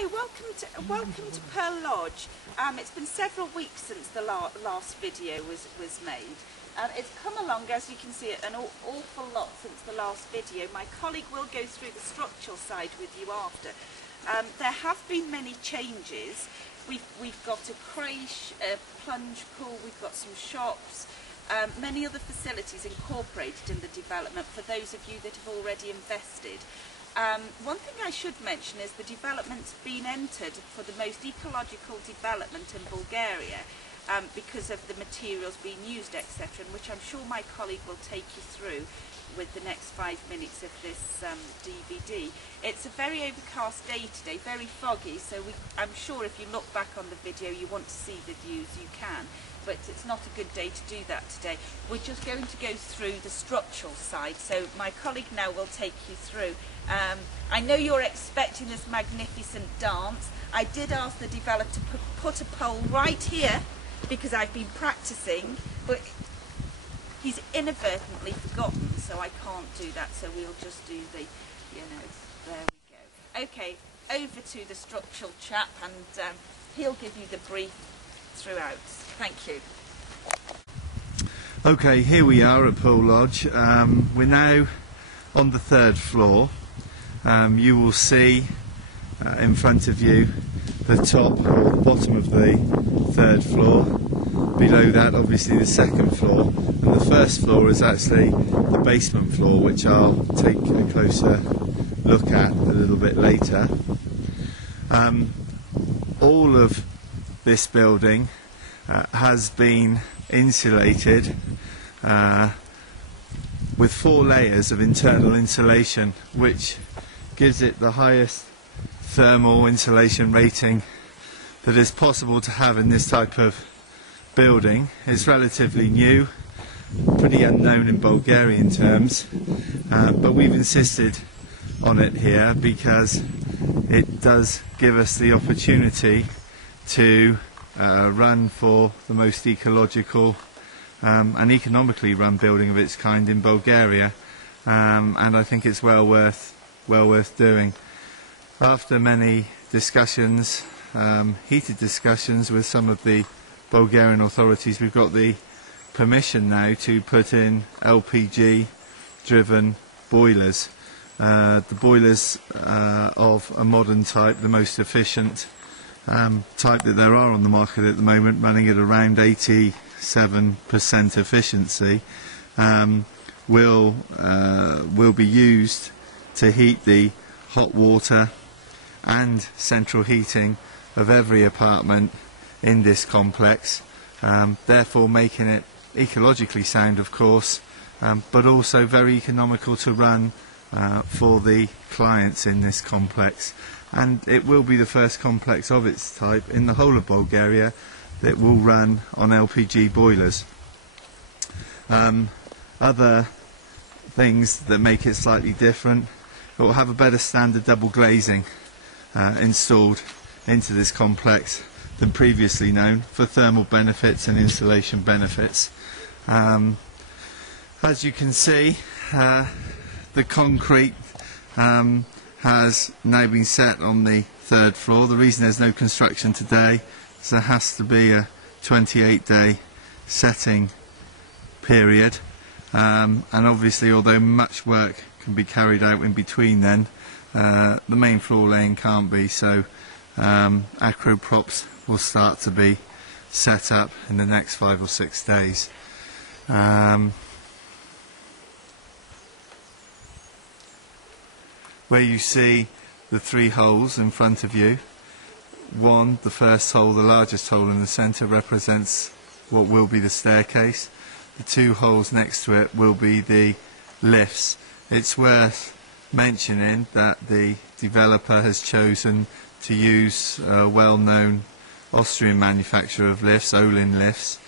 Hi, welcome to Pearl Lodge. It's been several weeks since the last video was made. It's come along, as you can see, an awful lot since the last video. My colleague will go through the structural side with you after. There have been many changes. We've got a creche, a plunge pool, we've got some shops, many other facilities incorporated in the development for those of you that have already invested. One thing I should mention is the development's been entered for the most ecological development in Bulgaria because of the materials being used, etc., and which I'm sure my colleague will take you through with the next 5 minutes of this DVD. It's a very overcast day today, very foggy, so I'm sure if you look back on the video you want to see the views, you can, but it's not a good day to do that today. We're just going to go through the structural side, so my colleague now will take you through. I know you're expecting this magnificent dance. I did ask the developer to put a pole right here because I've been practicing, but he's inadvertently forgotten, so I can't do that, so we'll just do the, there we go. Okay, over to the structural chap, and he'll give you the brief throughout. Thank you. Okay, here we are at Pearl Lodge. We're now on the 3rd floor. You will see in front of you the top or bottom of the 3rd floor. Below that, obviously, the 2nd floor, and the 1st floor is actually the basement floor, which I'll take a closer look at a little bit later. All of this building has been insulated with 4 layers of internal insulation, which gives it the highest thermal insulation rating that is possible to have in this type of building. It's relatively new, pretty unknown in Bulgarian terms, but we've insisted on it here because it does give us the opportunity to run for the most ecological and economically run building of its kind in Bulgaria, and I think it's well worth doing. After many discussions, heated discussions with some of the Bulgarian authorities, we've got the permission now to put in LPG driven boilers. The boilers of a modern type, the most efficient type that there are on the market at the moment, running at around 87% efficiency, will be used to heat the hot water and central heating of every apartment in this complex, therefore making it ecologically sound, of course, but also very economical to run for the clients in this complex. And it will be the first complex of its type in the whole of Bulgaria that will run on LPG boilers. Other things that make it slightly different: it will have a better standard double glazing installed into this complex than previously known, for thermal benefits and insulation benefits. As you can see, the concrete has now been set on the 3rd floor. The reason there's no construction today is there has to be a 28-day setting period, and obviously, although much work can be carried out in between then, the main floor laying can't be, so acro props will start to be set up in the next 5 or 6 days. Where you see the 3 holes in front of you, one, the first hole, the largest hole in the centre, represents what will be the staircase. The 2 holes next to it will be the lifts. It's worth mentioning that the developer has chosen to use a well-known Austrian manufacturer of lifts, Olin lifts,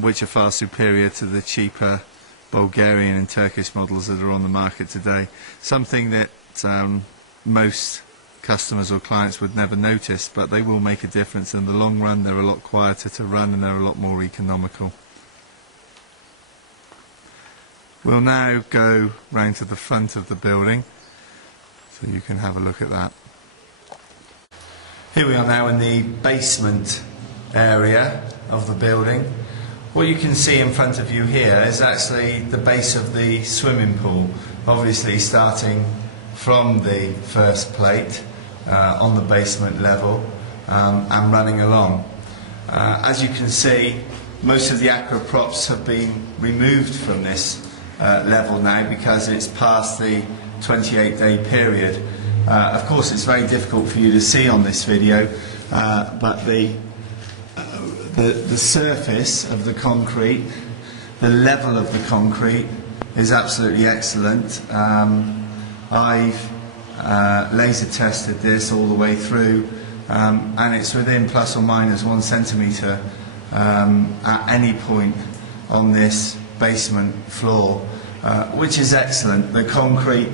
which are far superior to the cheaper Bulgarian and Turkish models that are on the market today. Something that most customers or clients would never notice, but they will make a difference in the long run. They're a lot quieter to run and they're a lot more economical. We'll now go round to the front of the building so you can have a look at that. Here we are now in the basement area of the building. What you can see in front of you here is actually the base of the swimming pool, obviously starting from the first plate on the basement level and running along. As you can see, most of the aqua props have been removed from this level now because it's past the 28-day period. Of course, it's very difficult for you to see on this video, but the surface of the concrete, the level of the concrete is absolutely excellent. I've laser tested this all the way through, and it's within plus or minus 1 centimetre at any point on this basement floor, which is excellent. The concrete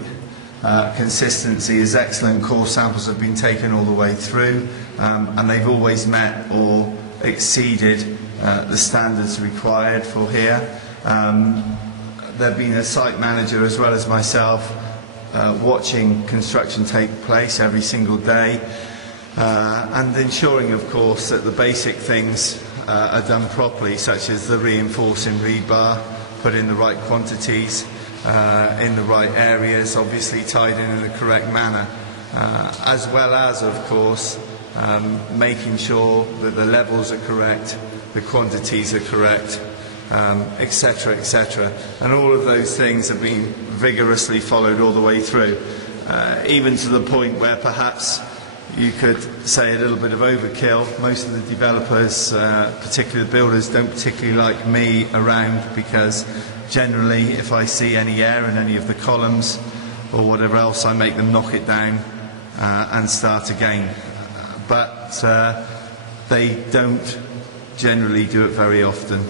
consistency is excellent. Core samples have been taken all the way through, and they've always met or exceeded the standards required for here. There've been a site manager as well as myself watching construction take place every single day, and ensuring, of course, that the basic things are done properly, such as the reinforcing rebar, put in the right quantities, in the right areas, obviously tied in the correct manner, as well as, of course, making sure that the levels are correct, the quantities are correct, etc., etc. And all of those things have been vigorously followed all the way through, even to the point where perhaps you could say a little bit of overkill. Most of the developers, particularly the builders, don't particularly like me around, because generally if I see any air in any of the columns or whatever else, I make them knock it down and start again. But they don't generally do it very often.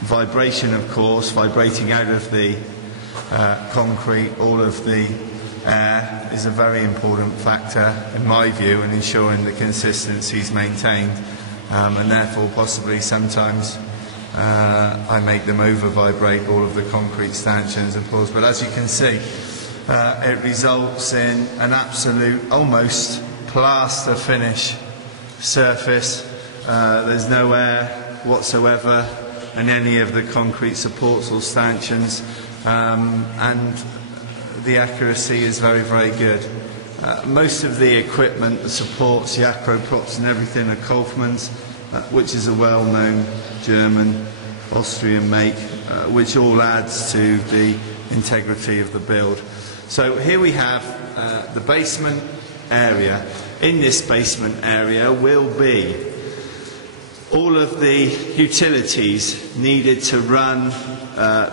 Vibration, of course, vibrating out of the concrete, all of the air, is a very important factor in my view in ensuring the consistency is maintained, and therefore possibly sometimes I make them over vibrate all of the concrete stanchions, of course. But as you can see, it results in an absolute almost plaster finish surface. There's no air whatsoever in any of the concrete supports or stanchions, and the accuracy is very, very good. Most of the equipment, the supports, the acro props and everything are Kaufmann's, which is a well-known German, Austrian make, which all adds to the integrity of the build. So here we have the basement area. In this basement area will be all of the utilities needed to run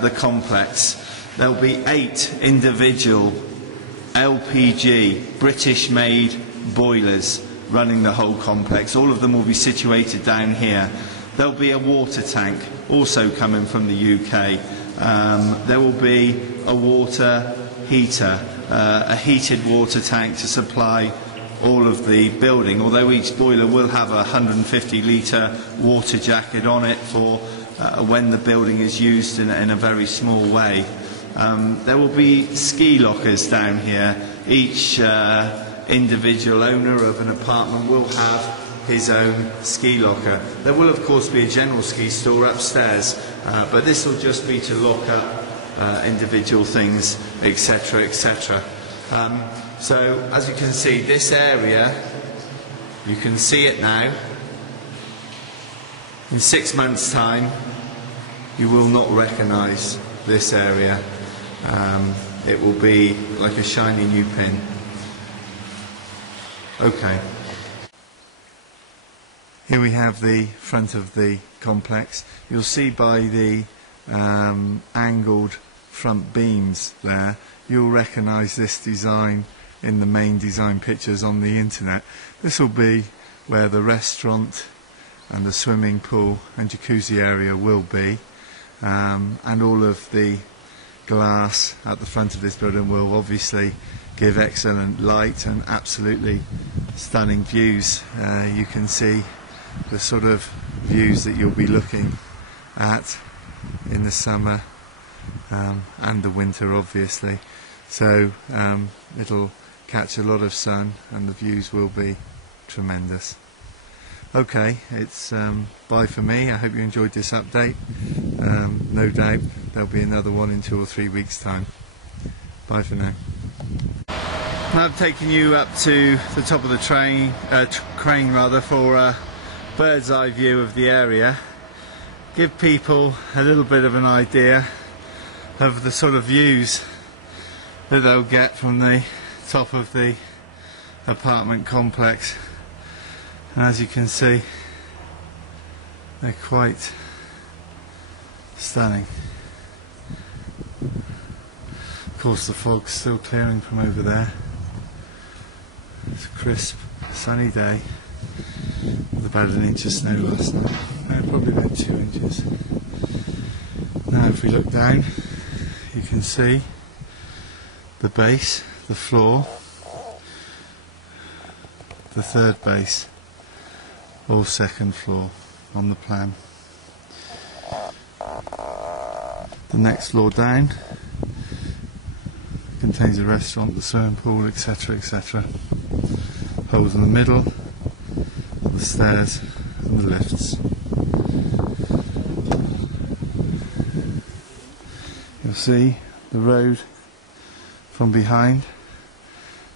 the complex. There'll be 8 individual LPG, British-made boilers running the whole complex. All of them will be situated down here. There'll be a water tank, also coming from the UK. There will be a water heater, a heated water tank to supply all of the building, although each boiler will have a 150-litre water jacket on it for when the building is used in a very small way. There will be ski lockers down here. Each individual owner of an apartment will have his own ski locker. There will of course be a general ski store upstairs, but this will just be to lock up individual things, etc., etc. So as you can see, this area, you can see it now. In 6 months' time, you will not recognise this area. It will be like a shiny new pin. Okay. Here we have the front of the complex. You'll see by the angled front beams there, you'll recognise this design in the main design pictures on the internet. This will be where the restaurant and the swimming pool and jacuzzi area will be, and all of the glass at the front of this building will obviously give excellent light and absolutely stunning views. You can see the sort of views that you'll be looking at in the summer and the winter, obviously. So it'll catch a lot of sun, and the views will be tremendous. Okay, it's bye for me. I hope you enjoyed this update. No doubt there'll be another one in 2 or 3 weeks' time. Bye for now. Now I've taken you up to the top of the crane rather, for a bird's eye view of the area. Give people a little bit of an idea of the sort of views that they'll get from the top of the apartment complex. And as you can see, they're quite stunning. Of course, the fog's still clearing from over there. It's a crisp, sunny day with about 1 inch of snow last night. No, probably about 2 inches. Now if we look down, you can see the base, the floor, the third base or second floor on the plan. The next floor down contains a restaurant, the swimming pool, etc, etc. Holes in the middle, the stairs and the lifts. You'll see the road from behind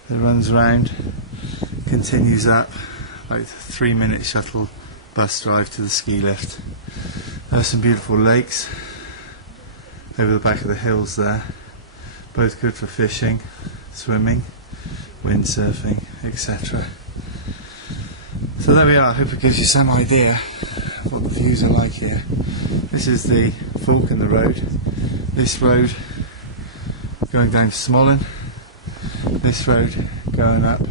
that runs round, continues up, like a 3-minute shuttle bus drive to the ski lift. There are some beautiful lakes over the back of the hills there, both good for fishing, swimming, windsurfing, etc. So there we are. I hope it gives you some idea of what the views are like here. This is the fork in the road. This road going down to Smolin, this road going up